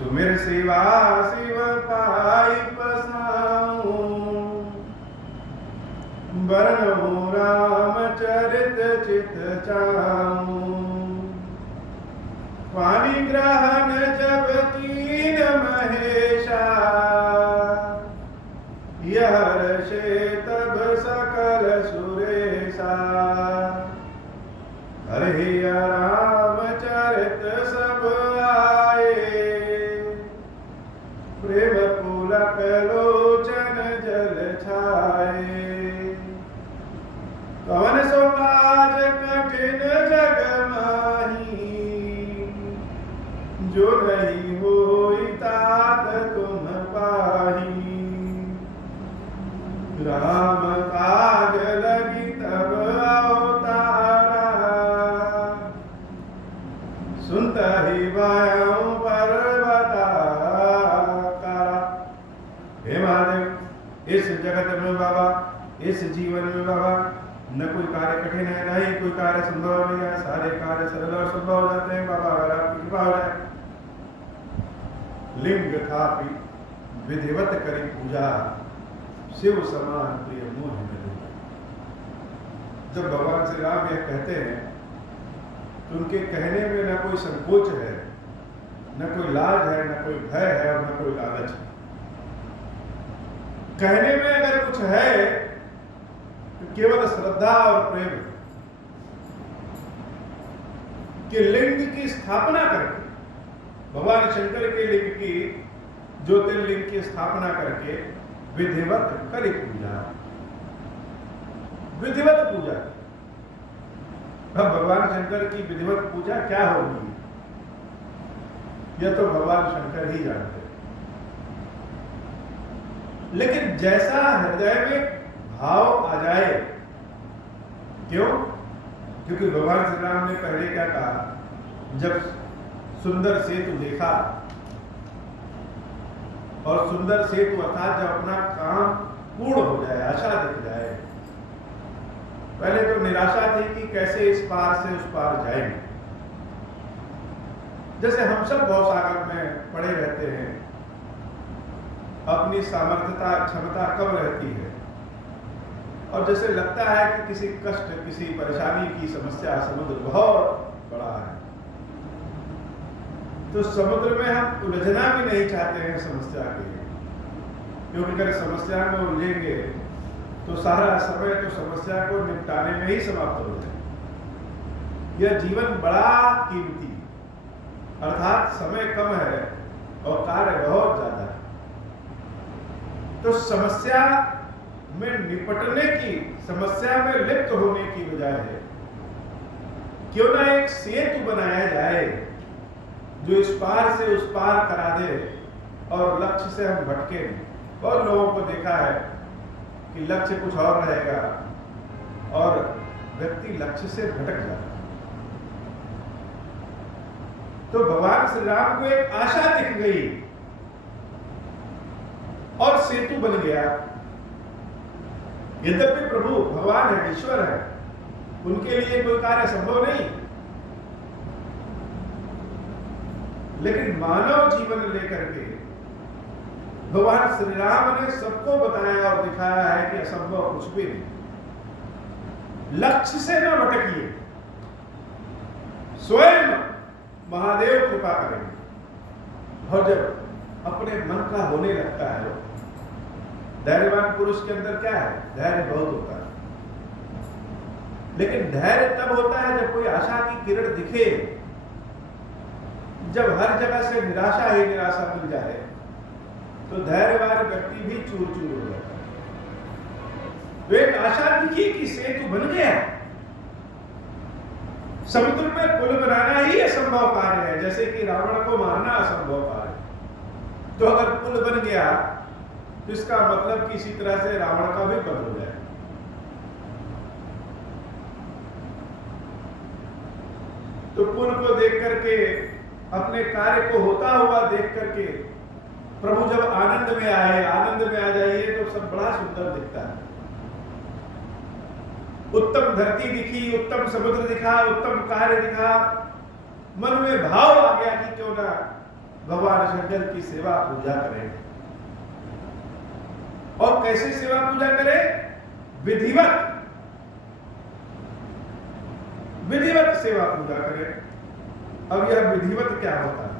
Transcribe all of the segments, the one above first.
सुमिर शिवा शिव पाई पसाऊं, बरनऊं रामचरित चित चाऊं। पानी ग्रहण जब कीन महेशा, यह हर्षे तब सकल सुरेशा। हरि रामचरित सब आए, प्रेम पुलक लोचन जल छाए। कवन सो काज कठिन जग माही, जो नहीं होई तात तुम पाही। राम काज लगी तब अवतारा, सुनता ही भयं पर्वताकारा। हे महादेव, इस जगत में बाबा, इस जीवन में बाबा, न कोई कार्य कठिन है, न ही कोई कार्य संभव नहीं है। सारे कार्य सरल और संभव हो जाते हैं बाबा, अगर आपकी कृपा हो जाए। लिंग थापि विधिवत करी पूजा, शिव समान प्रिय मोह में डूबा। जब भगवान श्री राम यह कहते हैं तो उनके कहने में न कोई संकोच है, न कोई लाज है, न कोई भय है और न कोई लालच है। कहने में अगर कुछ है तो केवल श्रद्धा और प्रेम है कि लिंग की स्थापना करके, भगवान शंकर के लिंग की, ज्योतिर्लिंग की स्थापना करके विधिवत करी पूजा। विधिवत पूजा, अब भगवान शंकर की विधिवत पूजा क्या होगी यह तो भगवान शंकर ही जानते हैं। लेकिन जैसा हृदय में भाव आ जाए, क्यों? क्योंकि भगवान श्री राम ने पहले क्या कहा, जब सुंदर सेतु देखा, और सुंदर सेतु अर्थात जब अपना काम पूर्ण हो जाए, आशा दिख जाए, पहले तो निराशा थी कि कैसे इस पार से उस पार जाएंगे। जैसे हम सब भवसागर में पड़े रहते हैं, अपनी सामर्थ्यता क्षमता कम रहती है, और जैसे लगता है कि किसी कष्ट, किसी परेशानी की समस्या, समुद्र बहुत बड़ा है, तो समुद्र में हम उलझना भी नहीं चाहते हैं समस्या के लिए, क्योंकि अगर समस्या में उलझेंगे तो सारा समय तो समस्या को निपटाने में ही समाप्त हो जाए। यह जीवन बड़ा कीमती, अर्थात समय कम है और कार्य बहुत ज्यादा है। तो समस्या में निपटने की, समस्या में लिप्त होने की बजाय क्यों ना एक सेतु बनाया जाए जो इस पार से उस पार करा दे और लक्ष्य से हम भटके नहीं। बहुत लोगों को देखा है कि लक्ष्य कुछ और रहेगा और व्यक्ति लक्ष्य से भटक जाता है। तो भगवान श्री राम को एक आशा दिख गई और सेतु बन गया। यद्यपि प्रभु भगवान है, ईश्वर है, उनके लिए कोई कार्य संभव नहीं, लेकिन मानव जीवन लेकर के भगवान श्री राम ने सबको बताया और दिखाया है कि असंभव कुछ भी नहीं। लक्ष्य से न भटकिए, स्वयं महादेव कृपा करेंगे। और जब अपने मन का होने लगता है, धैर्यवान पुरुष के अंदर क्या है, धैर्य बहुत होता है, लेकिन धैर्य तब होता है जब कोई आशा की किरण दिखे। जब हर जगह से निराशा ही निराशा मिल जाए तो धैर्यवान व्यक्ति भी चूर चूर हो जाता है। तो एक आशा दिखी कि सेतु बन गया। समुद्र में पुल बनाना ही असंभव कार्य है, जैसे कि रावण को मारना असंभव कार्य। तो अगर पुल बन गया तो इसका मतलब किसी तरह से रावण का भी वध हो जाए। तो पुल को देख करके, अपने कार्य को होता हुआ देख करके प्रभु जब आनंद में आए, आनंद में आ जाइए तो सब बड़ा सुंदर दिखता है। उत्तम धरती दिखी, उत्तम समुद्र दिखा, उत्तम कार्य दिखा, मन में भाव आ गया कि क्यों ना भगवान शंकर की सेवा पूजा करें। और कैसे सेवा पूजा करें? विधिवत सेवा पूजा करें। अब यह विधिवत क्या होता है?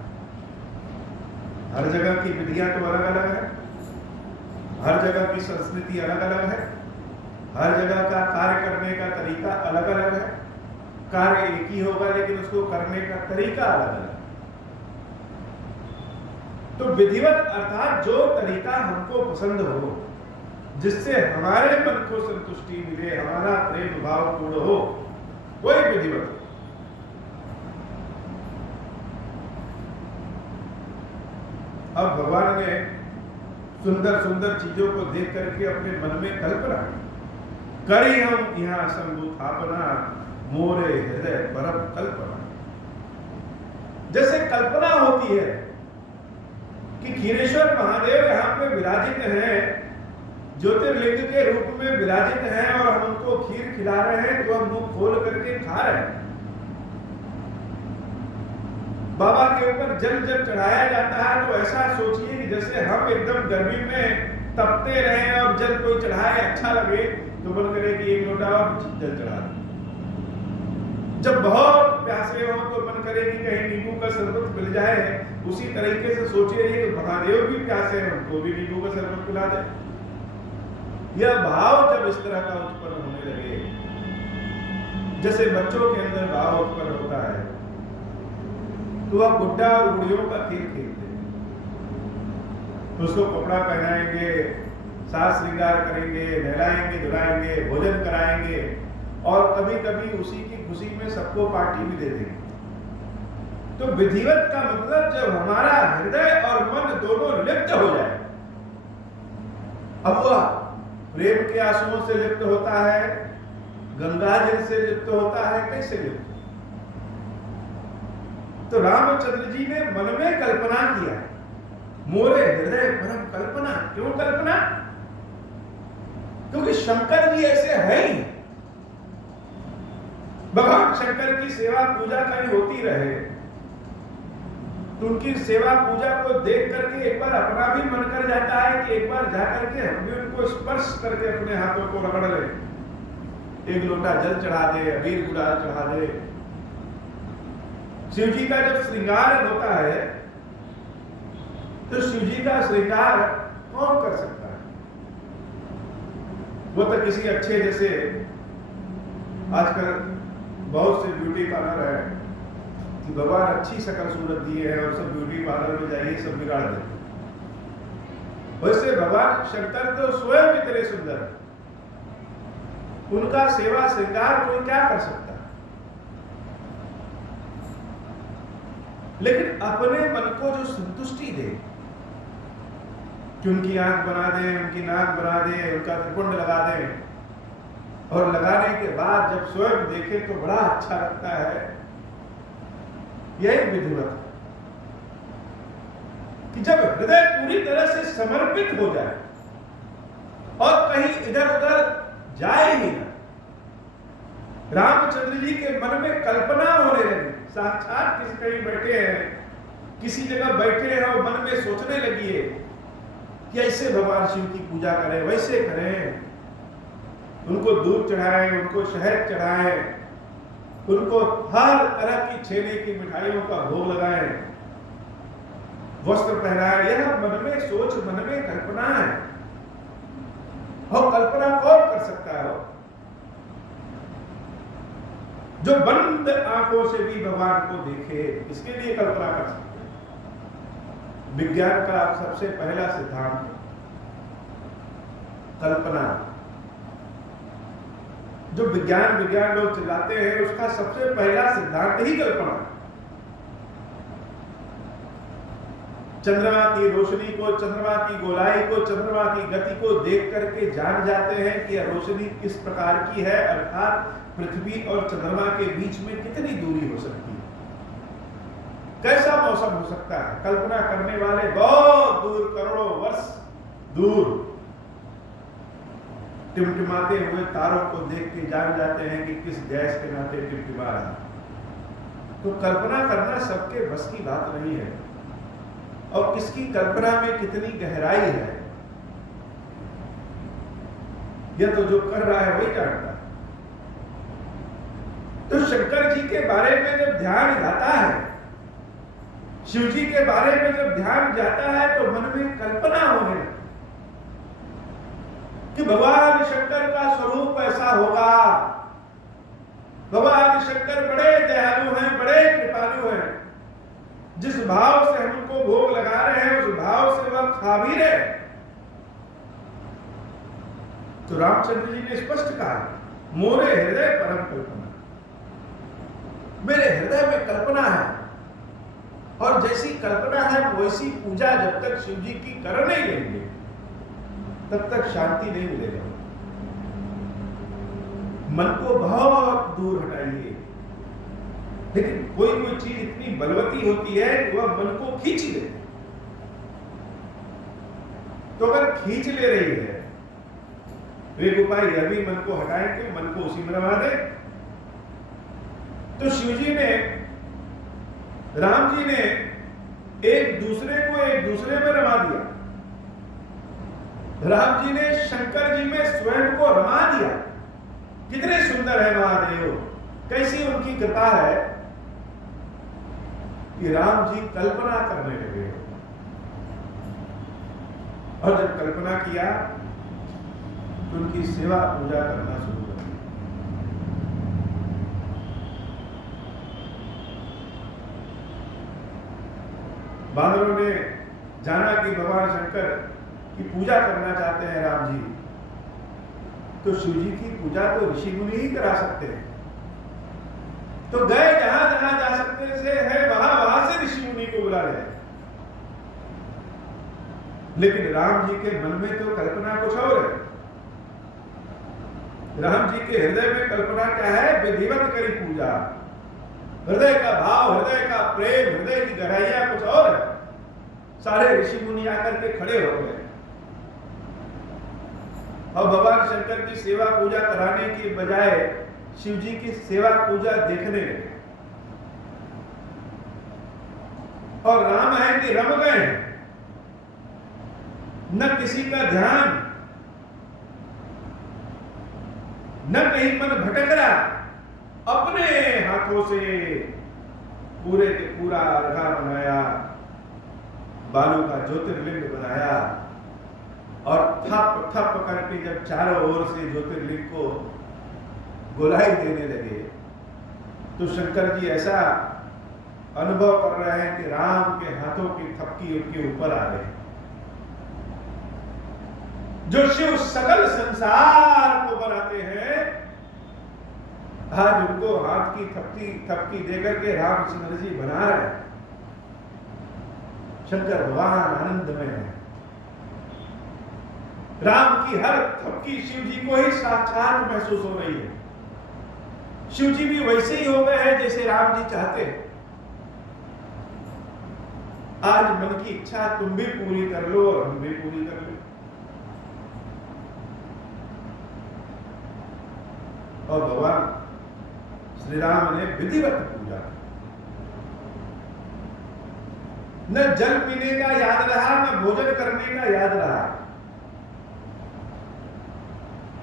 हर जगह की विधियां तो अलग अलग है, हर जगह की संस्कृति अलग अलग है, हर जगह का कार्य करने का तरीका अलग अलग है। कार्य एक ही होगा लेकिन उसको करने का तरीका अलग अलग है। तो विधिवत अर्थात जो तरीका हमको पसंद हो, जिससे हमारे मन को संतुष्टि मिले, हमारा प्रेम भाव पूर्ण हो, वही विधिवत। अब भगवान ने सुंदर सुंदर चीजों को देख करके अपने मन में कल्पना करी, हम यहाँ संभूथापना मोरे हृदय परम कल्पना। जैसे कल्पना होती है कि खीरेश्वर महादेव यहाँ पे विराजित हैं, ज्योतिर्लिंग के रूप में विराजित हैं और हम उनको खीर खिला रहे हैं, तो हम मुंह खोल करके खा रहे हैं। बाबा के ऊपर जल जब चढ़ाया जाता है तो ऐसा सोचिए कि जैसे हम एकदम गर्मी में तपते रहे और जल कोई चढ़ाए अच्छा लगे तो मन करे कि एक लोटा और जल चढ़ा दे। जब बहुत प्यासे हो तो मन करे कि कहीं नींबू का शरबत मिल जाए। उसी तरीके से सोचिए कि महादेव भी प्यासे हैं, उनको भी नींबू का शरबत पिला दे। यह भाव जब इस तरह का उत्पन्न होने लगे, जैसे बच्चों के अंदर भाव उत्पन्न होता है, तो वह गुड्डा और गुड़ियों का खेल खेलते हैं। उसको कपड़ा पहनाएंगे, साज श्रृंगार करेंगे, नहलाएंगे, धुलाएंगे, भोजन कराएंगे और कभी कभी उसी की खुशी में सबको पार्टी भी दे देंगे। तो विधिवत का मतलब जब हमारा हृदय और मन दोनों लिप्त हो जाए। अब वह प्रेम के आंसुओं से लिप्त होता है, गंगा जल से लिप्त होता है, कैसे लिप्त? तो रामचंद्र जी ने मन में कल्पना किया, मोरे हृदय परम कल्पना। क्यों कल्पना? क्योंकि शंकर भी ऐसे है ही। भगवान शंकर की सेवा पूजा कहीं होती रहे तो उनकी सेवा पूजा को देख करके एक बार अपना भी मन कर जाता है कि एक बार जाकर के हम भी उनको स्पर्श करके अपने हाथों को रगड़ ले, एक लोटा जल चढ़ा दे, अबीर गुलाल चढ़ा दे। शिव जी का जब श्रृंगार होता है तो शिव जी का श्रृंगार कौन कर सकता है? वो तो किसी अच्छे, जैसे आजकल बहुत से ब्यूटी पार्लर है कि भगवान अच्छी शकल सूरत दिए है और सब ब्यूटी पार्लर में जाइए सब बिगाड़ देते। वैसे भगवान शंकर तो स्वयं इतने सुंदर है, उनका सेवा श्रृंगार कोई क्या कर सकता है? लेकिन अपने मन को जो संतुष्टि दे कि उनकी आंख बना दे, उनकी नाक बना दे, उनका त्रिपुंड लगा दे और लगाने के बाद जब स्वयं देखे तो बड़ा अच्छा लगता है। यही विधिवत कि जब हृदय पूरी तरह से समर्पित हो जाए और कहीं इधर उधर जाए ही ना। रामचंद्र जी के मन में कल्पना होने लगी, साक्षात किसी कहीं बैठे हैं, किसी जगह बैठे हैं और मन में सोचने लगी है कि ऐसे भगवान शिव की पूजा करें, वैसे करें, उनको दूध चढ़ाएं, उनको शहद चढ़ाएं, उनको हर तरह की छेने की मिठाइयों का भोग लगाएं, वस्त्र पहनाएं। यह मन में सोच, मन में कल्पना है। और कल्पना कौन कर सकता है? जो बंद आंखों से भी भगवान को देखे, इसके लिए कल्पना कर सकते हैं। विज्ञान का सबसे पहला सिद्धांत कल्पना। जो विज्ञान लोग चलाते हैं उसका सबसे पहला सिद्धांत ही कल्पना। चंद्रमा की रोशनी को, चंद्रमा की गोलाई को, चंद्रमा की गति को देख करके जान जाते हैं कि यह रोशनी किस प्रकार की है, अर्थात पृथ्वी और चंद्रमा के बीच में कितनी दूरी हो सकती है, कैसा मौसम हो सकता है। कल्पना करने वाले बहुत दूर, करोड़ों वर्ष दूर टिमटिमाते हुए तारों को देख के जान जाते हैं कि किस गैस के नाते टिमटिमा रहा। तो कल्पना करना सबके बस की बात नहीं है। और किसकी कल्पना में कितनी गहराई है, यह तो जो कर रहा है वही जानता है। तो शंकर जी के बारे में जब ध्यान जाता है, शिव जी के बारे में जब ध्यान जाता है, तो मन में कल्पना होने लगती कि भगवान शंकर का स्वरूप ऐसा होगा। भगवान शंकर बड़े दयालु हैं, बड़े कृपालु हैं। जिस भाव से हम उनको भोग लगा रहे हैं, उस भाव से वह खा भी रहे। तो रामचंद्र जी ने स्पष्ट कहा, मोरे हृदय परम कल्पना, मेरे हृदय में कल्पना है, और जैसी कल्पना है वैसी पूजा जब तक शिव जी की कर नहीं लेंगे तब तक शांति नहीं मिलेगा। मन को बहुत दूर हटाइए। लेकिन कोई चीज इतनी बलवती होती है कि वह मन को खींच ले। तो अगर खींच ले रही है तो एक उपाय यह भी मन को हटाएंगे, मन को उसी में रमा दे। तो शिव जी ने, राम जी ने एक दूसरे को एक दूसरे में रमा दिया। राम जी ने शंकर जी में स्वयं को रमा दिया। कितने सुंदर है महादेव, कैसी उनकी कृपा है कि राम जी कल्पना करने लगे। और जब कल्पना किया तो उनकी सेवा पूजा करना शुरू कर दी। बानरों ने जाना कि भगवान शंकर की पूजा करना चाहते हैं राम जी, तो शिव जी की पूजा तो ऋषि मुनि ही करा सकते हैं। तो गए जहां जहां जा सकते से है, वहां से ऋषि मुनि को बुला ले। लेकिन राम जी के मन में तो कल्पना कुछ और है। राम जी के हृदय में कल्पना क्या है? विधिवत करी पूजा। हृदय का भाव, हृदय का प्रेम, हृदय की गहराइयां कुछ और है। सारे ऋषि मुनि आकर के खड़े हो गए और भगवान शंकर की सेवा पूजा कराने की बजाय शिव जी की सेवा पूजा देखने लगे। और राम है कि रम गए, न किसी का ध्यान, न कहीं मन भटक रहा। अपने हाथों से पूरे के पूरा अर्घा बनाया, बालू का ज्योतिर्लिंग बनाया, और थप थप करके जब चारों ओर से ज्योतिर्लिंग को गोलाई देने लगे, तो शंकर जी ऐसा अनुभव कर रहे हैं कि राम के हाथों की थपकी उनके ऊपर आ रही। जो शिव सकल संसार को बनाते हैं, आज उनको हाथ की थपकी देकर के रामचंद्र जी बना रहे हैं। शंकर भगवान आनंद में है। राम की हर थपकी शिव जी को ही साक्षात महसूस हो रही है। शिव जी भी वैसे ही हो गए हैं जैसे राम जी चाहते हैं। आज मन की इच्छा तुम भी पूरी कर लो और हम भी पूरी कर लो। और भगवान श्री राम ने विधिवत पूजा, न जल पीने का याद रहा, न भोजन करने का याद रहा।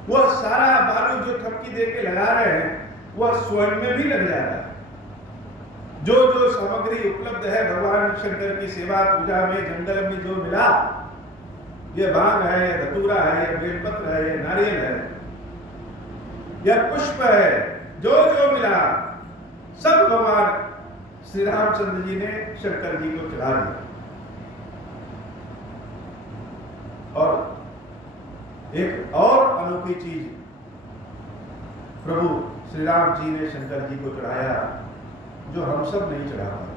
वह सारा बालू जो थपकी दे के लगा रहे हैं, वह स्वयं में भी लग जा रहा है। जो जो सामग्री उपलब्ध है भगवान शंकर की सेवा पूजा में, जंगल में जो मिला, ये भांग है, ये धतूरा है, ये बेलपत्र है, ये नारियल है, यह पुष्प है, जो जो मिला सब भगवान श्री रामचंद्र जी ने शंकर जी को चढ़ा दिया। और एक और अनोखी चीज प्रभु श्री राम जी ने शंकर जी को चढ़ाया, जो हम सब नहीं चढ़ा पाते।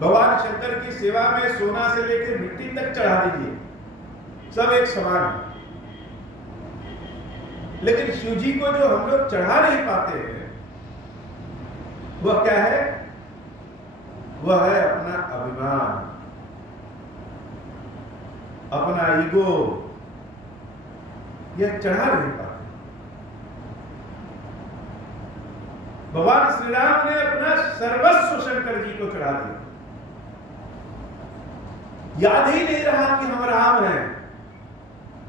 भगवान शंकर की सेवा में सोना से लेकर मिट्टी तक चढ़ा दीजिए, सब एक समान है। लेकिन शिव जी को जो हम लोग चढ़ा नहीं पाते हैं, वह क्या है? वह है अपना अभिमान, अपना ईगो। यह चढ़ा नहीं पाते। भगवान श्री राम ने अपना सर्वस्व शंकर जी को चढ़ा दिया। याद ही नहीं रहा कि हम राम हैं,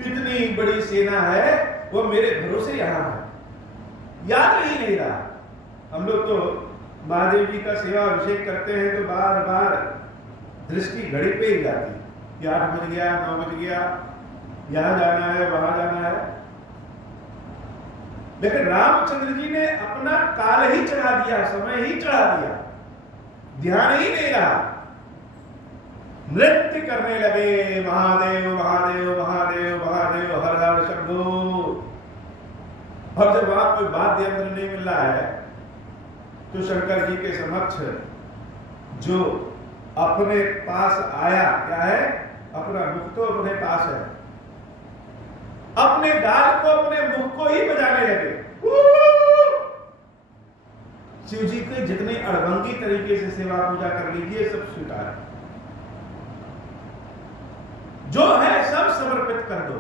इतनी बड़ी सेना है, वो मेरे भरोसे यहां है, याद ही नहीं रहा। हम लोग तो महादेव जी का सेवा अभिषेक करते हैं तो बार बार दृष्टि घड़ी पे ही जाती कि 8 बज गया, 9 बज गया, यहां जाना है, वहां जाना है। लेकिन रामचंद्र जी ने अपना काल ही चढ़ा दिया, समय ही चढ़ा दिया, ध्यान ही नहीं रहा, नृत्य करने लगे, महादेव महादेव महादेव महादेव हर हर शंभो। और जब वहां कोई वाद्य यंत्र नहीं मिल रहा है तो शंकर जी के समक्ष जो अपने पास आया, क्या है, अपना मुख तो अपने पास है, अपने गाल को अपने मुख को ही बजाने लगे। शिव जी के जितने अड़भंगी तरीके से सेवा पूजा कर लीजिए सब स्वीकार है, जो है सब समर्पित कर दो,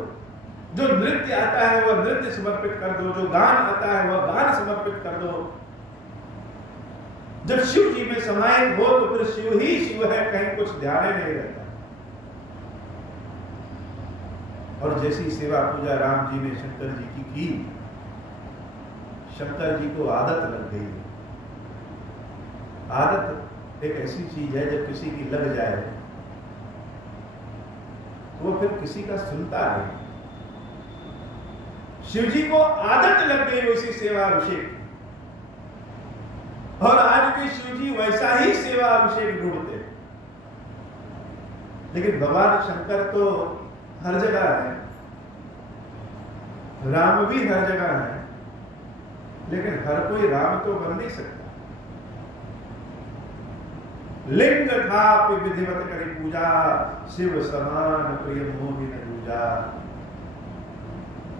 जो नृत्य आता है वह नृत्य समर्पित कर दो, जो गान आता है वह गान समर्पित कर दो। जब शिव जी में समाहित हो तो फिर शिव ही शिव है, कहीं कुछ ध्यान नहीं रहता। और जैसी सेवा पूजा राम जी ने शंकर जी की, शंकर जी को आदत लग गई। आदत एक ऐसी चीज है जब किसी की लग जाए तो वो फिर किसी का सुनता नहीं। शिव जी को आदत लग गई उसी सेवा अभिषेक, और आज भी शिव जी वैसा ही सेवा अभिषेक ढूंढते। लेकिन भगवान शंकर तो हर जगह है, राम भी हर जगह है, लेकिन हर कोई राम तो बन नहीं सकता। लिंग था विधिवत करी पूजा, शिव समान प्रिय मोहि न दूजा।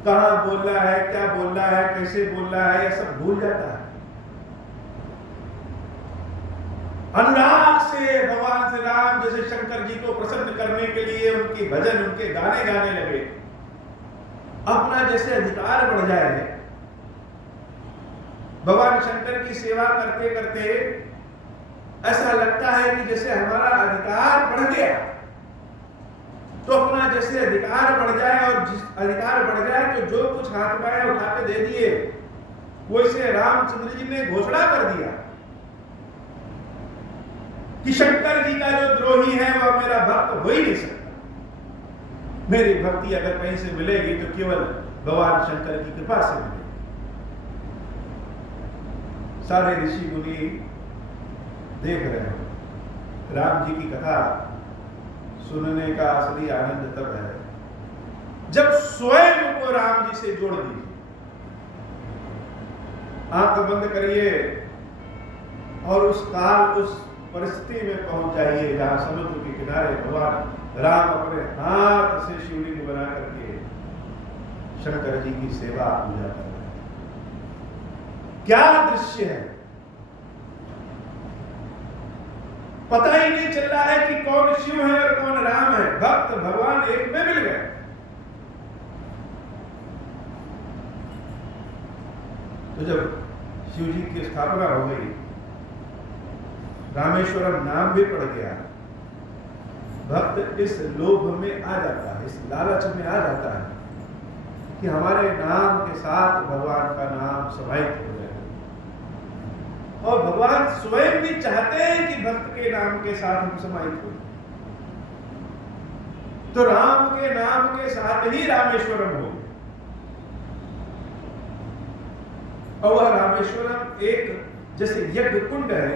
कहां बोल रहा है, क्या बोल रहा है, कैसे बोल रहा है, यह सब भूल जाता है। अनुराग से भगवान श्री राम जैसे शंकर जी को प्रसन्न करने के लिए उनकी भजन, उनके गाने गाने लगे। अपना जैसे अधिकार बढ़ जाए, भगवान शंकर की सेवा करते करते ऐसा लगता है कि जैसे हमारा अधिकार बढ़ गया, तो अपना जैसे अधिकार बढ़ जाए, और जिस अधिकार बढ़ जाए तो जो कुछ हाथ में उठा के दे दिए, वो इसे रामचंद्र जी ने घोषणा कर दिया कि शंकर जी का जो द्रोही है वह मेरा भक्त हो ही नहीं सकता। मेरी भक्ति अगर कहीं से मिलेगी तो केवल भगवान शंकर की कृपा से मिलेगी। सारे ऋषि मुनि देख रहे हो, राम जी की कथा सुनने का असली आनंद तब है जब स्वयं को राम जी से जोड़ दीजिए। आंख बंद करिए और उस काल, उस परिस्थिति में पहुंच जाइए जहां समुद्र के किनारे भगवान राम अपने हाथ से शिवलिंग बना करके शंकर जी की सेवा पूजा कर रहे हैं। क्या दृश्य है, पता ही नहीं चल रहा है कि कौन शिव है और कौन राम है। भक्त भगवान एक में मिल गए। तो जब शिव जी की स्थापना हो गई, रामेश्वरम नाम भी पड़ गया, भक्त इस लोभ में आ जाता है, इस लालच में आ जाता है कि हमारे नाम के साथ भगवान का नाम समाहित हो जाए। और भगवान स्वयं भी चाहते हैं कि भक्त के नाम के साथ हम समाहित हो, तो राम के नाम के साथ ही रामेश्वरम हो। और वह रामेश्वरम एक जैसे यज्ञ कुंड है,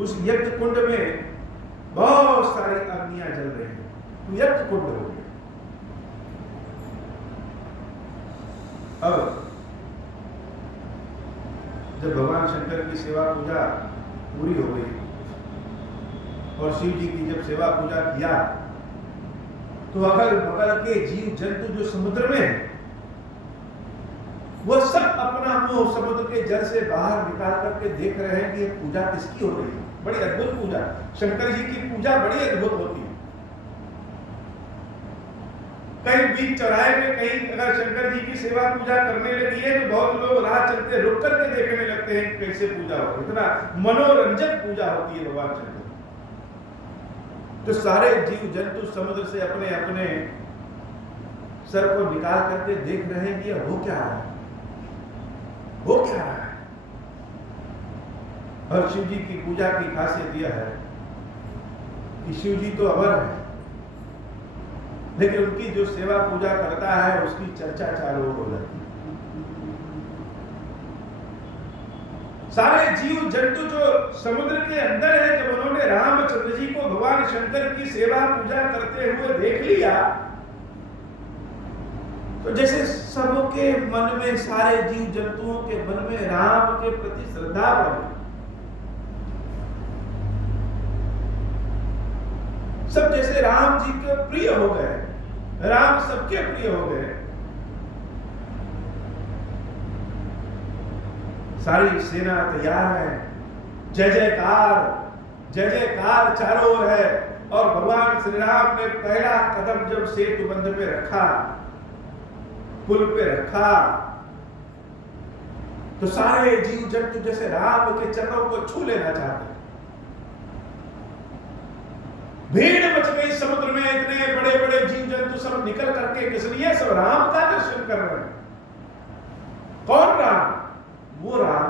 उस यज्ञ कुंड में बहुत सारी अग्नियां जल रही हैं, तो यज्ञ कुंड हो गया। अब जब भगवान शंकर की सेवा पूजा पूरी हो गई और शिव जी की जब सेवा पूजा किया, तो अगल बगल के जीव जंतु जो समुद्र में है, वो सब अपना मुंह समुद्र के जल से बाहर निकाल करके देख रहे हैं कि ये पूजा किसकी हो रही है। बड़ी अद्भुत पूजा, शंकर जी की पूजा बड़ी अद्भुत होती है। कहीं बीच चौराहे में कहीं अगर शंकर जी की सेवा पूजा करने लगी है तो बहुत लोग राह चलते रुक करके देखने लगते हैं कैसे पूजा हो। इतना मनोरंजक पूजा होती है भगवान शंकर। तो सारे जीव जंतु समुद्र से अपने अपने सर को निकाल करके देख रहे हैं कि यह हो क्या रहा है, हो क्या रहा है। और शिव जी की पूजा की खासियत यह है कि शिव जी तो अमर है, लेकिन उनकी जो सेवा पूजा करता है उसकी चर्चा चारों ओर हो जाती है। सारे जीव जंतु जो समुद्र के अंदर है, जब उन्होंने रामचंद्र जी को भगवान शंकर की सेवा पूजा करते हुए देख लिया, तो जैसे सबके मन में, सारे जीव जंतुओं के मन में राम के प्रति श्रद्धा बढ़ गई। सब जैसे राम जी के प्रिय हो गए, राम सबके प्रिय हो गए। सारी सेना तैयार है, जय जयकार चारों ओर है। और भगवान श्री राम ने पहला कदम जब सेतु बंध पे रखा, पुल पे रखा, तो सारे जीव जंतु जैसे राम के चरणों को छू लेना चाहते। भीड़ मच गई समुद्र में, इतने बड़े बड़े जीव जंतु सब निकल करके, किस लिए? सब राम का दर्शन कर रहे हैं। कौन राम? वो राम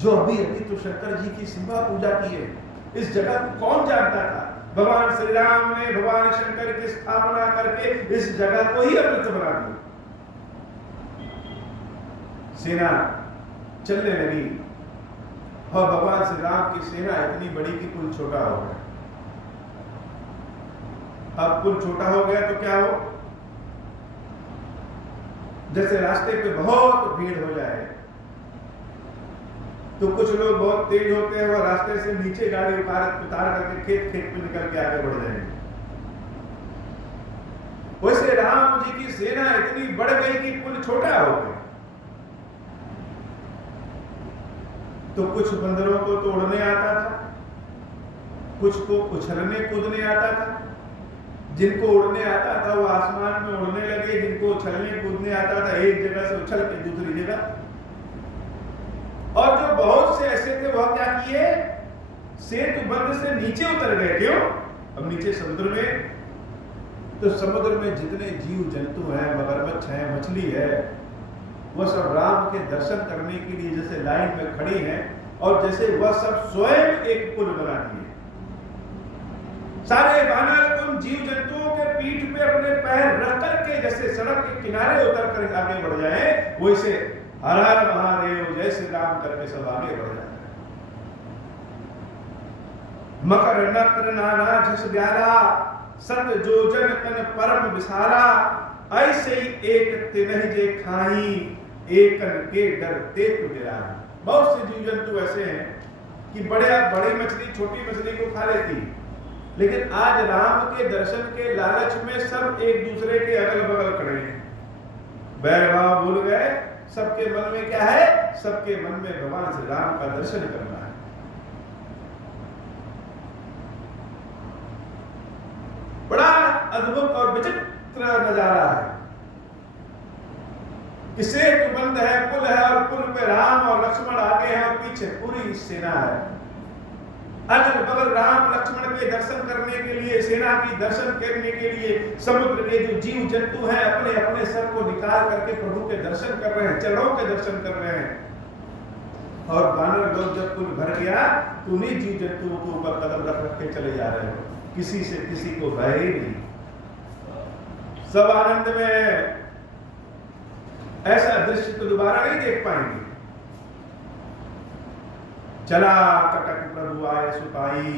जो अभी अभी तो शंकर जी की सेवा पूजा की है। इस जगह को कौन जानता था? भगवान श्री राम ने भगवान शंकर की स्थापना करके इस जगह को ही अमृत बना दिया। सेना चलने लगी और भगवान श्री राम की सेना इतनी बड़ी कि पुल छोटा हो गया। अब पुल छोटा हो गया तो क्या हो? जैसे रास्ते पे बहुत भीड़ हो जाए तो कुछ लोग बहुत तेज होते हैं और रास्ते से नीचे गाड़ी उतार करके खेत पे निकल के आगे बढ़ जाएंगे। वैसे राम जी की सेना इतनी बढ़ गई कि पुल छोटा हो गया। तो कुछ बंदरों को तो उड़ने आता था, कुछ को उछलने कूदने आता था। जिनको उड़ने आता था वो आसमान में उड़ने लगे, जिनको उछलने कूदने आता था एक जगह से उछल के दूसरी जगह। और जो बहुत से ऐसे थे वह क्या किए? सेतु बंध से नीचे उतर गए। क्यों? अब नीचे समुद्र में, तो समुद्र में जितने जीव जंतु हैं, मगरमच्छ है, मछली है, वह सब राम के दर्शन करने के लिए जैसे लाइन में खड़ी हैं और जैसे वह सब स्वयं एक पुल बना दिए। सारे बानर उन जीव जंतुओं के पीठ पे अपने पैर रख करके जैसे सड़क के किनारे उतर कर आगे बढ़ जाए, वैसे हर हर महादेव जय श्री राम करके सब आगे बढ़ जाते हैं। मकर नक्र नाना झस ब्याला, सत जोजन कन परम विशाला, ऐसे ही एक तिनहि जे खाई, एकन के डर तेक बिराई। बहुत से जीव जंतु ऐसे हैं कि बड़ी मछली छोटी मछली को खा लेती, लेकिन आज राम के दर्शन के लालच में सब एक दूसरे के अगल बगल खड़े हैं। बैर भाव भूल गए। सबके मन में क्या है? सबके मन में भगवान श्री राम का दर्शन करना है। बड़ा अद्भुत और विचित्र नजारा है। सेतु बंध है, पुल है और पुल पे राम और लक्ष्मण आगे हैं और पीछे पूरी सेना है। अगल बगल राम लक्ष्मण के दर्शन करने के लिए, सेना की दर्शन करने के लिए समुद्र के जो जीव जंतु हैं अपने अपने सर को निकाल करके प्रभु के दर्शन कर रहे हैं, चरणों के दर्शन कर रहे हैं। और बानर लोग जब पुल भर गया तो उन्हीं जीव जंतुओं के ऊपर कदम रख रख के चले जा रहे हो। किसी से किसी को भय ही नहीं, सब आनंद में। ऐसा दृश्य तो दोबारा नहीं देख पाएंगे। चला कटक प्रभु आय सुताई,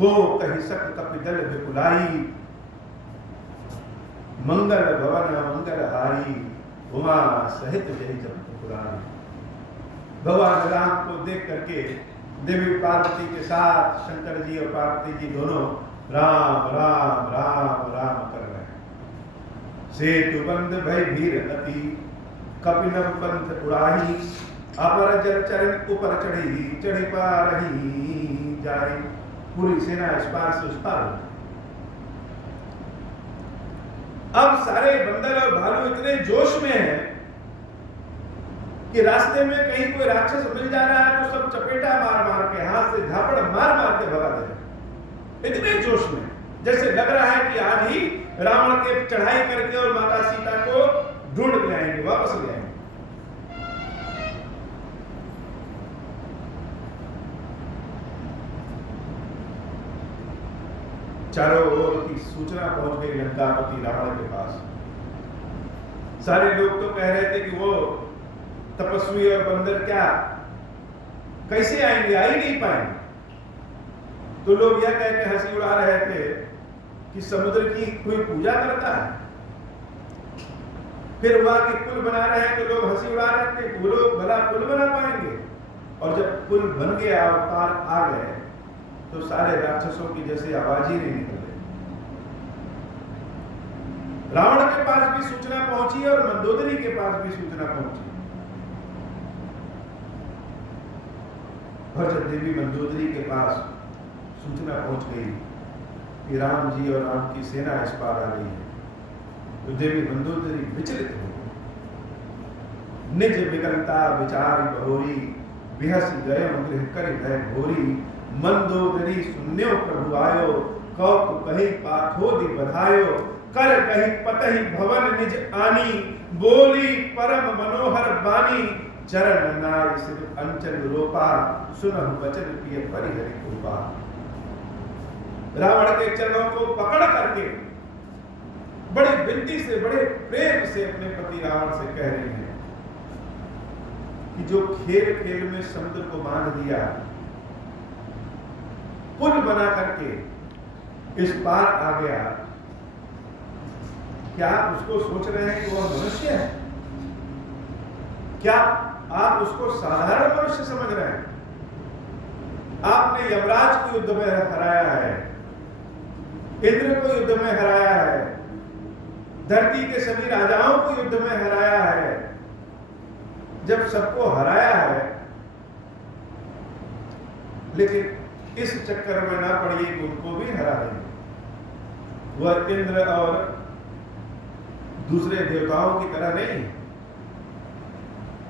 हो कहि सक कपिदल विपुलाई, मंगल भवन मंगल हारी, उमा सहित जय जब पुरारी। भगवान राम को देख करके देवी पार्वती के साथ शंकर जी और पार्वती जी दोनों राम राम राम राम कर रहे हैं। सेतु बंध भय भीर अति, कपिनव पंथ उड़ाही, अपर जल चरण ऊपर चढ़ी, चढ़ी पा रही जाए। पूरी सेना इस पार से उस पार। अब सारे बंदर और भालू इतने जोश में हैं कि रास्ते में कहीं कोई राक्षस मिल जा रहा है तो सब चपेटा मार मार के, हाथ से झापड़ मार मार के के भगा दे, इतने जोश में, जैसे लग रहा है कि आज ही रावण के चढ़ाई करके और माता सीता को ढूंढ ले आएंगे, वापस ले आएंगे। चारों ओर की सूचना पहुंच गई लंकापति रावण के पास। सारे लोग तो कह रहे थे कि वो तपस्वी और बंदर क्या कैसे आएंगे, आ ही नहीं पाएंगे। तो लोग यह कह के हंसी उड़ा रहे थे कि समुद्र की कोई पूजा करता है। फिर वहां के पुल बना रहे हैं तो लोग हंसी उड़ा रहे थे, वो लोग भला पुल बना पाएंगे। और जब पुल बन गया और पार आ गए तो सारे राक्षसों की जैसे आवाज ही नहीं निकल रही। रावण के पास भी सूचना पहुंची और मंदोदरी के पास भी सूचना पहुंची। और जब देवी मंदोदरी के पास सूचना पहुंच गई कि राम जी और राम की सेना इस पार आ गई है, तो देवी मंदोदरी विचलित हो गई। निज विकलता विचार बहोरी, बिहस गए गृह कर भय घोरी। मंदोदरी सुन्यो प्रभु आयो, कौतु कहि पाथोदि बधायो। कर कहि पतहि भवन निज आनी, बोली परम मनोहर बानी। चरण नाय सिर अंचल रोपा, सुनहु वचन प्रिय परिहरि कृपा। रावण के चरणों को पकड़ करके बड़ी विनती से, बड़े प्रेम से अपने पति रावण से कह रही हैं कि जो खेल खेल में समुद्र को बांध दिया, पुल बना करके इस पार आ गया, क्या आप उसको सोच रहे हैं कि वह मनुष्य है? क्या आप उसको साधारण मनुष्य समझ रहे हैं? आपने यमराज को युद्ध में हराया है, इंद्र को युद्ध में हराया है, धरती के सभी राजाओं को युद्ध में हराया है। जब सबको हराया है, लेकिन इस चक्कर में ना पड़िए कि उनको भी हरा देंगे। वह इंद्र और दूसरे देवताओं की तरह नहीं।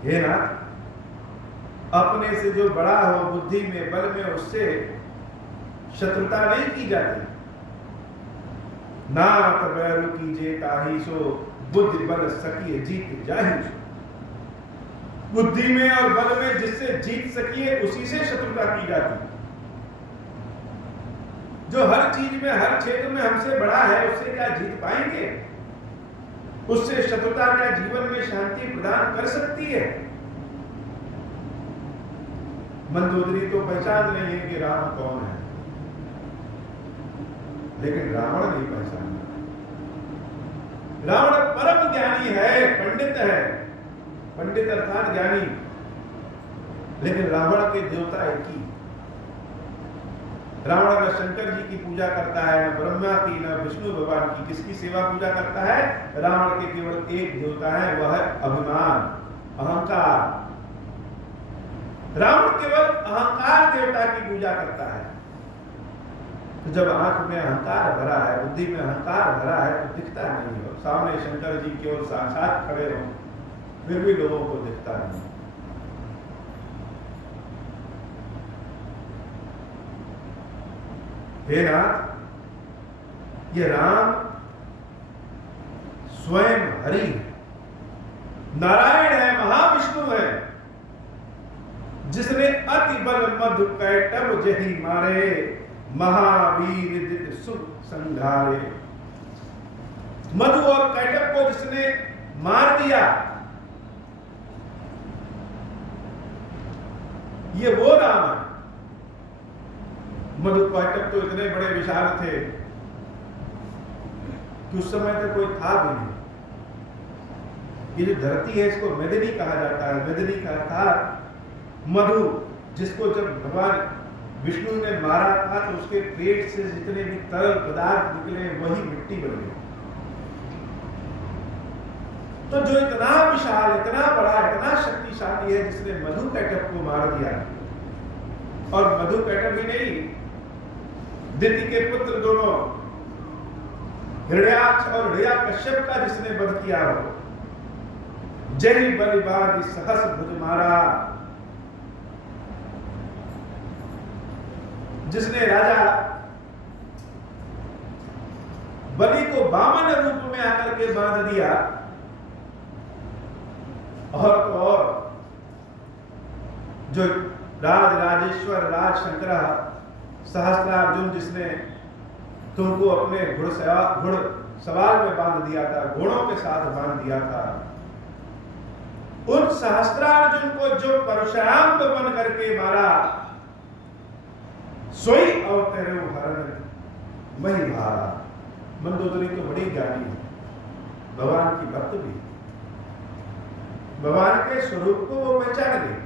हे नाथ, अपने से जो बड़ा हो बुद्धि में, बल में, उससे शत्रुता नहीं की जाती। नाथ बैरु कीजे ताहि सो, बुद्धि बल सकिए जीत जाहि सो। बुद्धि में और बल में जिससे जीत सकिए उसी से शत्रुता की जाती। जो हर चीज में, हर क्षेत्र में हमसे बड़ा है, उससे क्या जीत पाएंगे? उससे शत्रुता क्या जीवन में शांति प्रदान कर सकती है? मंदोदरी तो पहचान रही है कि राम कौन है, लेकिन रावण नहीं पहचान रहा। रावण परम ज्ञानी है, पंडित है, पंडित अर्थात ज्ञानी, लेकिन रावण के देवता एक ही। रावण न शंकर जी की पूजा करता है, न ब्रह्मा की, न विष्णु भगवान की। किसकी सेवा पूजा करता है? रावण के केवल एक देवता है, वह है अभिमान, अहंकार। रावण केवल अहंकार देवता की पूजा करता है। तो जब आंख में अहंकार भरा है, बुद्धि में अहंकार भरा है, तो दिखता नहीं हो। सामने शंकर जी केवल साक्षात खड़े हो, फिर भी लोगों को दिखता नहीं। हे नाथ, ये राम स्वयं हरि है, नारायण है, महाविष्णु है, जिसने अति बल मधु कैटभ जहि मारे, महावीर दित सुख संघारे। मधु और कैटभ को जिसने मार दिया, ये वो राम है। मधु कैटभ तो इतने बड़े विशाल थे कि उस समय तो कोई था भी नहीं। ये जो धरती है, इसको मेदिनी कहा जाता है। मेदिनी का अर्थात मधु, जिसको जब भगवान विष्णु ने मारा था तो उसके पेट से जितने भी तरल पदार्थ निकले वही मिट्टी बन गई। तो जो इतना विशाल, इतना बड़ा, इतना शक्तिशाली है, जिसने मधु कैटभ को मार दिया, और मधु कैटभ ही नहीं, दिति के पुत्र दोनों हिरण्याक्ष और हिरण्यकश्यप का जिसने वध किया हो, जय बलिबाद सहस भुज मारा। जिसने राजा बलि को वामन रूप में आकर के बांध दिया, और तो और जो राजेश्वर राज शंकर सहस्त्रार्जुन जिसने तुमको अपने घुड़सवार में बांध दिया था, घोड़ों के साथ बांध दिया था, उन सहस्त्रार्जुन को जो परशुराम बन करके मारा, सोई अवतरे हरण मही भारा। मंदोदरी तो बड़ी ज्ञानी है, भगवान की भक्त भी, भगवान के स्वरूप को वो पहचान गई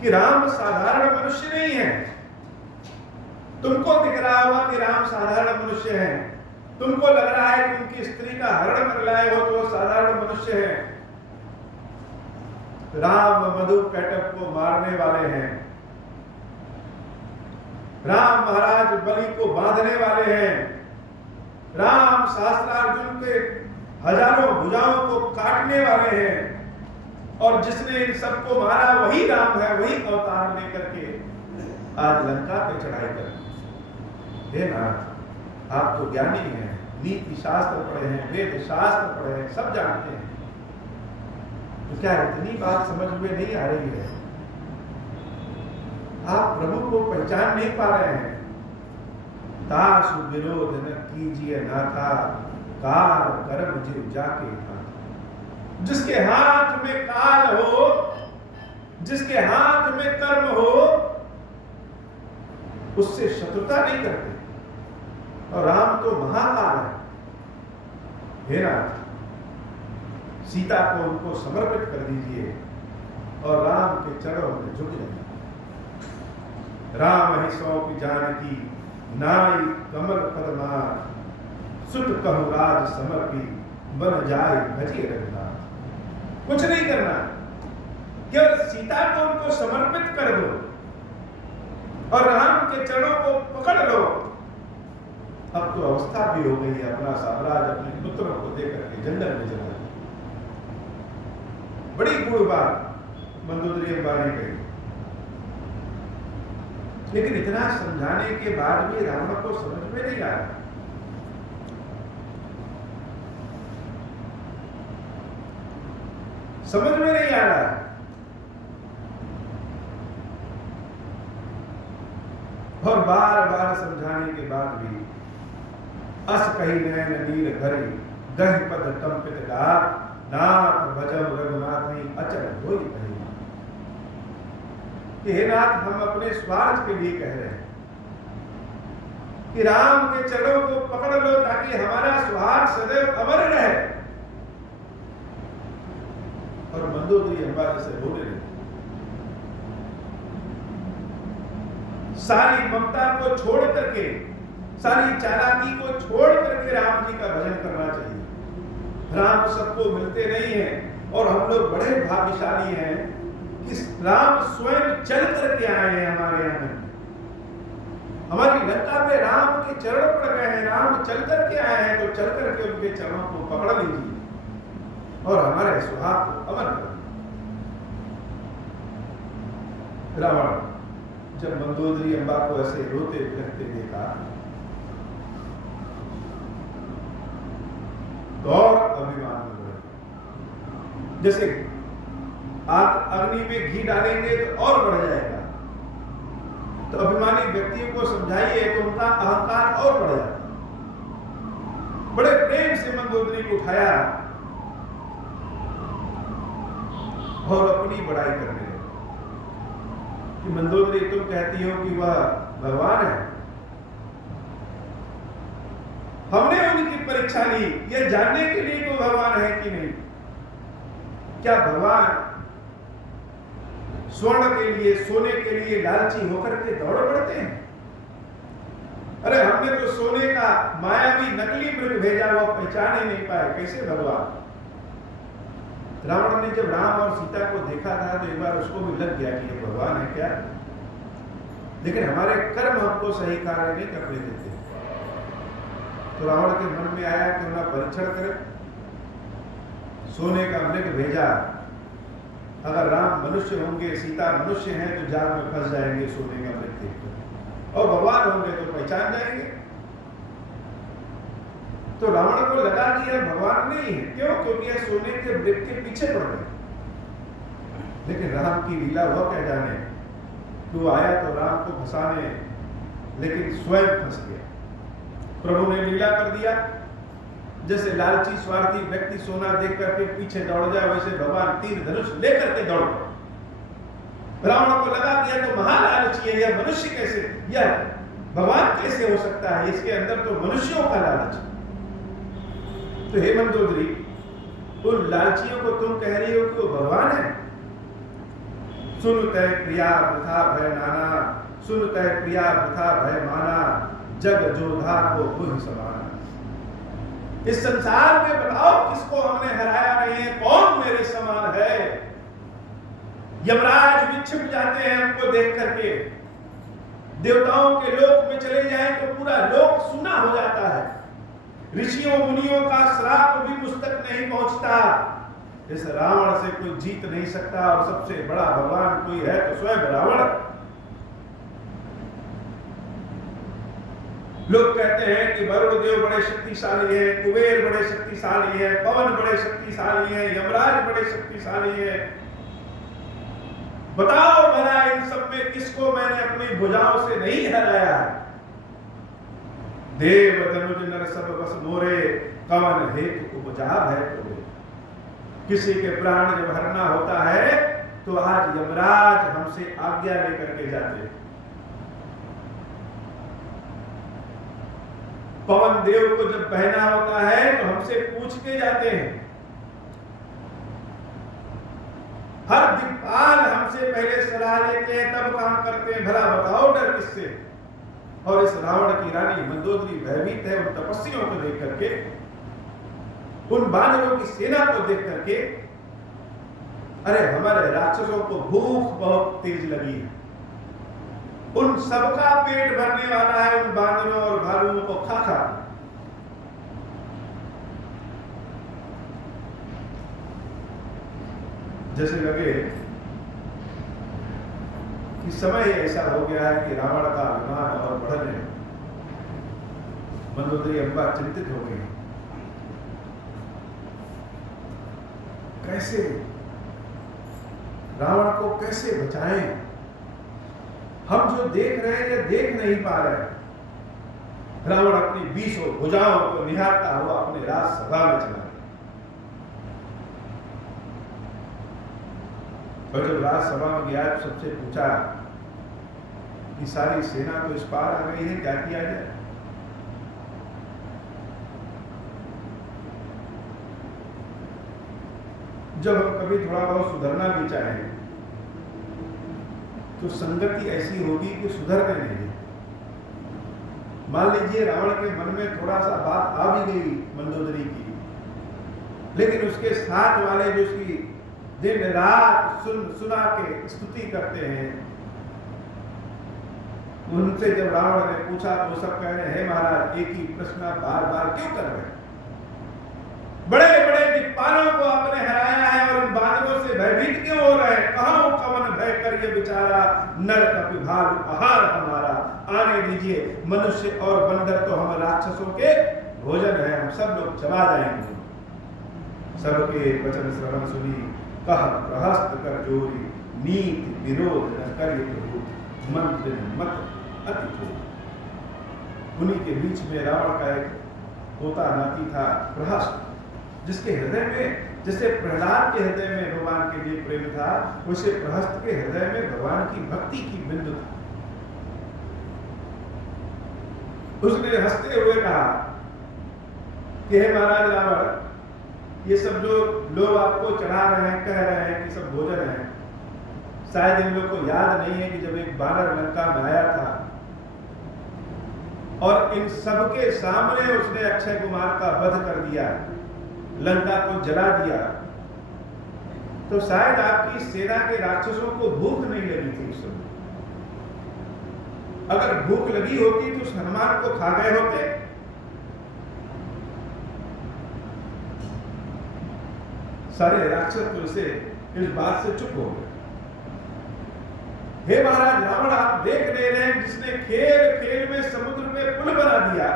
कि राम साधारण मनुष्य नहीं है। तुमको दिख रहा होगा कि राम साधारण मनुष्य है, तुमको लग रहा है कि उनकी स्त्री का हरण कर लाए हो तो साधारण मनुष्य है। राम मधु कैटभ को मारने वाले हैं, राम महाराज बलि को बांधने वाले हैं, राम सहस्त्रार्जुन के हजारों भुजाओं को काटने वाले हैं, और जिसने इन सबको मारा वही राम है, वही अवतार लेकर के आज लंका पे चढ़ाई कर। हे नाथ, आप तो ज्ञानी हैं, नीति शास्त्र पढ़े हैं, वेद शास्त्र पढ़े हैं, सब जानते हैं, तो क्या इतनी बात समझ में नहीं आ रही है? आप प्रभु को पहचान नहीं पा रहे हैं। तासु विरोध न कीजिए नाथा, काल कर्म जीव जाके हाथ। जिसके हाथ में काल हो, जिसके हाथ में कर्म हो, उससे शत्रुता नहीं करते। और राम तो महाकाल है। हे नाथ, सीता को उनको समर्पित कर दीजिए और राम के चरणों में झुक जाइए। राम ही सौंपी जानकी, नाई कमल पदमार, सुत कहु राज समर्पी, बन जाए भजिए रघुनाथ। कुछ नहीं करना, केवल सीता को उनको समर्पित कर दो और राम के चरणों को पकड़ लो। अब तो अवस्था भी हो गई है, अपना साम्राज्य अपने पुत्रों को देकर के जंगल में चला। बड़ी गुड़ बात मंदोदरी अम्बा ने कही, लेकिन इतना समझाने के बाद भी राम को समझ में नहीं आया। समझ में नहीं आ रहा। और बार बार समझाने के बाद भी अस कही नैन नीर भरी, दह पद कंपित गात, नाथ भजम रघुनाथ ही अचल होई कही। हे नाथ, हम अपने स्वार्थ के लिए कह रहे हैं कि राम के चरणों को पकड़ लो ताकि हमारा स्वार्थ सदैव अमर रहे। और मंदोदरी अम्बा से बोले रहे, सारी ममता को छोड़ करके, सारी चालाकी को छोड़ करके राम जी का भजन करना चाहिए। राम सबको मिलते नहीं हैं और हम लोग बड़े भाग्यशाली हैं कि राम स्वयं चल करके आए हैं हमारे यहाँ में। हमारी लंका में राम के चरण पड़ गए हैं, राम चल करके आए हैं, तो चल करके उनके चरणों को पकड़ लीजिए और हमारे सुहाग को अमर कर दीजिए। रावण जब मंदोदरी अम्बा को ऐसे रोते बिलखते देखा तो और अभिमान में बढ़, जैसे आग अग्नि में घी डालेंगे तो और बढ़ जाएगा, तो अभिमानी व्यक्तियों को समझाइए तो उनका अहंकार और बढ़ जाता। बड़े प्रेम से मंदोदरी को उठाया और अपनी बड़ाई करने लगे कि मंदोदरी, तुम कहती हो कि वह भगवान है, हमने उनकी परीक्षा ली यह जानने के लिए कि भगवान है कि नहीं। क्या भगवान स्वर्ण के लिए, सोने के लिए लालची होकर के दौड़ पड़ते हैं? अरे हमने तो सोने का मायावी नकली मृग भेजा, वो पहचान ही नहीं पाए, कैसे भगवान? रावण ने जब राम और सीता को देखा था तो एक बार उसको भी लग गया कि ये भगवान है क्या, लेकिन हमारे कर्म हमको सही कार्य नहीं करने देते। तो रावण के मन में आया कि उन्हें परीक्षण करे, सोने का मृग भेजा अगर राम मनुष्य होंगे, सीता मनुष्य हैं, तो जाल में फंस जाएंगे सोने का वृक्ष देखकर, और भगवान होंगे तो पहचान जाएंगे। तो रावण को लगा कि यह भगवान नहीं है। क्यों? क्योंकि यह सोने के वृक्ष के पीछे पड़ गए। लेकिन राम की लीला वह क्या जाने, तू आया तो राम को फंसाने, लेकिन स्वयं फंस गया। प्रभु ने लीला कर दिया, जैसे लालची स्वार्थी व्यक्ति सोना देख करके पीछे दौड़ जाए, वैसे भगवान तीर धनुष लेकर के दौड़ पड़े। रावण को लगा कि यह तो महालालची है, यह मनुष्य कैसे, यह भगवान कैसे हो सकता है, इसके अंदर तो मनुष्यों का लालच है। तो हे मंदोदरी, उन लालचियों को तुम कह रही हो कि वो भगवान है? सुन तय प्रिया वृथा भय नाना, सुन तय प्रिया वृथा भय माना, जग जोधा को बुहि समाना। इस संसार में बताओ किसको हमने हराया नहीं है, कौन मेरे समान है? यमराज भी छिप जाते हैं हमको देख करके, देवताओं के लोक में चले जाएं तो पूरा लोक सुना हो जाता है, ऋषियों मुनियों का श्राप भी मुझ तक नहीं पहुंचता। इस रावण से कोई जीत नहीं सकता, और सबसे बड़ा भगवान कोई है तो स्वयं रावण। लोग कहते हैं कि वरुण देव बड़े शक्तिशाली है, कुबेर बड़े शक्तिशाली है, पवन बड़े शक्तिशाली है, यमराज बड़े शक्तिशाली है। बताओ भला इन सब में किसको मैंने अपनी भुजाओं से नहीं हराया है? देव तनुज नर सब बस मोरे, कवन हेतु उपजा भय तोरे। किसी के प्राण जब हरना होता है तो आज यमराज हमसे आज्ञा लेकर के जाते हैं। पवन देव को जब बहना होता है तो हमसे पूछ के जाते हैं। हर दिक्पाल हमसे पहले सलाह लेते हैं, तब काम करते हैं। भला बताओ डर किससे? और इस रावण की रानी मंदोदरी भयभीत है उन तपस्वियों को देख करके, उन बानरों की सेना को देख करके। अरे हमारे राक्षसों को भूख बहुत तेज लगी है, उन सबका पेट भरने वाला है उन बानरों और भालुओं को खा खा। जैसे लगे कि समय ऐसा हो गया है कि रावण का अभिमान और बढ़ने लगा। मंदोदरी अम्बा चिंतित हो गई, कैसे रावण को कैसे बचाएं? हम जो देख रहे हैं या देख नहीं पा रहे। रावण अपनी 20 भुजाओं को निहारता हुआ अपने राजसभा में चला गया। और जब राजसभा में गया तो सबसे पूछा कि सारी सेना तो इस पार आ गई है, क्या किया जाए? जब हम कभी थोड़ा बहुत सुधरना भी चाहें तो संगति ऐसी होगी कि सुधरने नहीं। मान लीजिए रावण के मन में थोड़ा सा बात आ भी गई मंदोदरी की, लेकिन उसके साथ वाले जो उसकी दिन रात सुना के स्तुति करते हैं, उनसे जब रावण ने पूछा तो वो सब कह रहे हैं, महाराज एक ही प्रश्न बार बार क्यों कर रहे हैं? बड़े बड़े दिक्पालों को आपने हराया है और उन बानरों से भयभीत क्यों हो रहे हैं? कहां कवन भय कर ये बेचारा नर कपि भालु आहार हमारा। आने दीजिए, मनुष्य और बंदर तो हम राक्षसों के भोजन है, हम सब लोग चला जाएंगे। सबके वचन श्रवण सुनी, कह प्रहस्त कर जोरी, नीति विरोध न करिए प्रभु, मंत्र मत अति क्रोध। उन्हीं के बीच में रावण का एक पोता नाती था प्रहस्त, जिसके हृदय में जैसे प्रहलाद के हृदय में भगवान के लिए प्रेम था, वैसे प्रहस्त के हृदय में भगवान की भक्ति की बिंदु था। उसने हंसते हुए कहा कि हे महाराज रावण, ये सब जो लोग आपको चढ़ा रहे हैं, कह रहे हैं कि सब भोजन है, शायद इन लोग को याद नहीं है कि जब एक बानर लंका में आया था और इन सबके सामने उसने अक्षय कुमार का वध कर दिया, लंका को जला दिया, तो शायद आपकी सेना के राक्षसों को भूख नहीं लगी थी उस समय। अगर भूख लगी होती तो उस हनुमान को खा गए होते। सारे राक्षस तो उसे इस बात से चुप हो गए। हे महाराज रावण, आप देख ले रहे हैं जिसने खेल खेल में समुद्र में पुल बना दिया,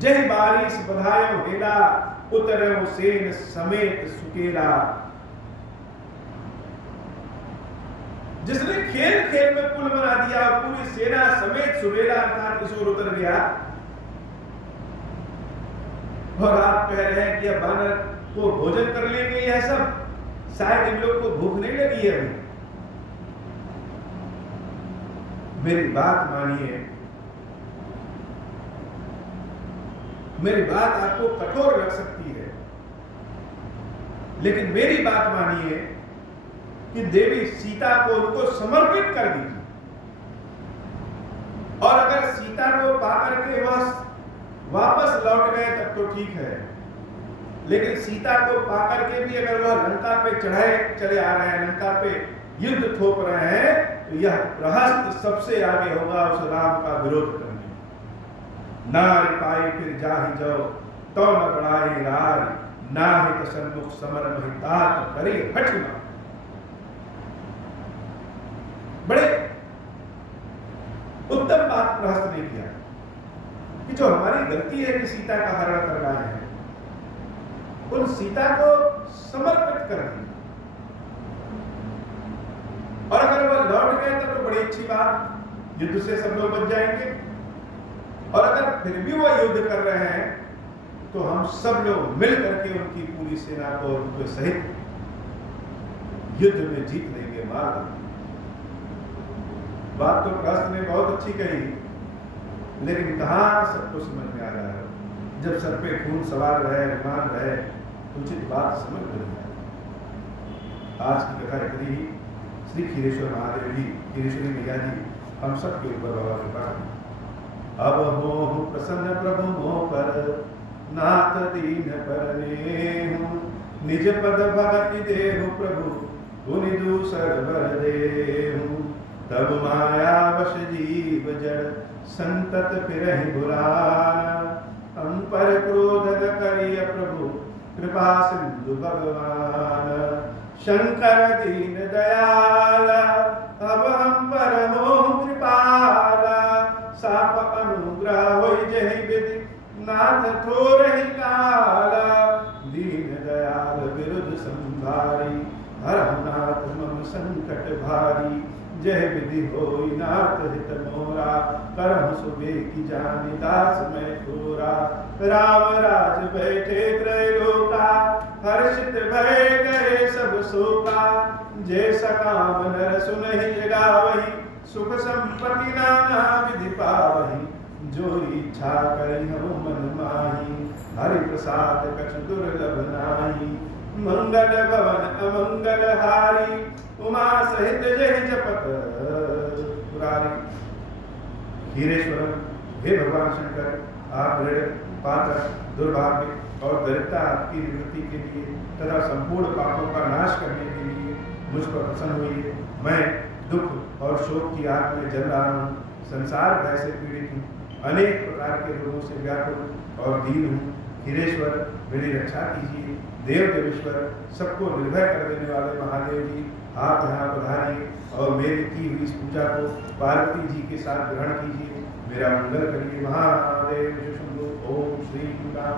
जय बारिश बधायो हेला, उतरो सेन समेत सुकेला। जिसने खेल खेल में पुल बना दिया और पूरी सेना समेत सुबेला अर्थात किशोर उतर गया, और आप कह रहे हैं कि अब बानर को भोजन कर लेंगे यह सब, शायद इन लोग को भूख नहीं लगी है अभी। मेरी बात मानिए, मेरी बात आपको कठोर लग सकती है, लेकिन मेरी बात मानिए कि देवी सीता को उनको समर्पित कर दीजिए, और अगर सीता को पाकर के वह वापस लौट गए तब तो ठीक है, लेकिन सीता को पाकर के भी अगर वह लंका पे चढ़ाए चले आ रहे हैं, लंका पे युद्ध थोप रहे हैं, तो यह प्रहस्त सबसे आगे होगा उस राम का विरोध करने। नारी पाई फिर जाहि जाओ तो न बढ़ाए रार, ना ही सन्मुख समर महितात करे हटना। बड़े उत्तम बात प्रहस्त ने किया कि जो हमारी गलती है कि सीता का हरण कर रहे हैं, उन सीता को समर्पित कर दी, और अगर वह लौट गए तो बड़ी अच्छी बात, युद्ध से सब लोग बच जाएंगे, और अगर फिर भी वो युद्ध कर रहे हैं तो हम सब लोग मिल करके उनकी पूरी सेना को उनके सहित युद्ध में जीत लेंगे, मार देंगे। बात तो प्रहस्त ने बहुत अच्छी कही, लेकिन कहां सबको समझ में आ रहा है। जब सर पे खून सवार रहे, विमान रहे, उचित बात समझ में नहीं आती। आज की कथा इतनी ही। श्री खीरेश्वर महादेव जी, खीरेश्वरी मैया जी हम सब के ऊपर बाबा कृपा करें। अब मोह प्रसन्न प्रभु मोह पर, नाथ दीन पर नेहु, निज पद भक्ति देहु प्रभु, गुनि दूसर बर देहु। तब माया वश जीव जड़, संतत फिरहि बुलाना, हम पर क्रोध न करिय प्रभु, कृपा सिंधु भगवान। शंकर दीन दयाल, अब हम पर हो कृपाला, साप अनुग्रह होई जहि विधि, नाथ थोरहि काला। दीन दयाल विरुद्ध संभारी, हरहु नाथ मम संकट भारी। जय विधि होई नाथ हित मोरा, करहु सुबे की जानि दास मैं थोरा। राम राज बैठे त्रैलोका, हर्षित भय गए सब शोका। जैसा काम नर सुनहि जगावहि, सुख संपत्ति नाना विधि पावहि। जो इच्छा करि हनु मन माहि, हरि प्रसाद कछु दुर्लभ नाहि। मंगल भवन अमंगल हारी, उमा सहित जय जपत पुरारी। खीरेश्वरम, हे भगवान शंकर, आप दृढ़ पात्र दुर्भाग्य और दरिद्रता आपकी निवृत्ति के लिए तथा संपूर्ण पापों का नाश करने के लिए मुझ पर प्रसन्न हुई। मैं दुख और शोक की आग में जल रहा हूँ, संसार भय से पीड़ित हूँ, अनेक प्रकार के रोगों से व्याकुल और दीन हूँ। खीरेश्वर, मेरी रक्षा कीजिए। देव देवेश्वर, सबको निर्भय कर देने वाले महादेव जी, आप यहाँ पधारिए और मेरी की हुई इस पूजा को पार्वती जी के साथ ग्रहण कीजिए। मेरा मंगल करिए। महादेव शंभो। ओम श्री राम।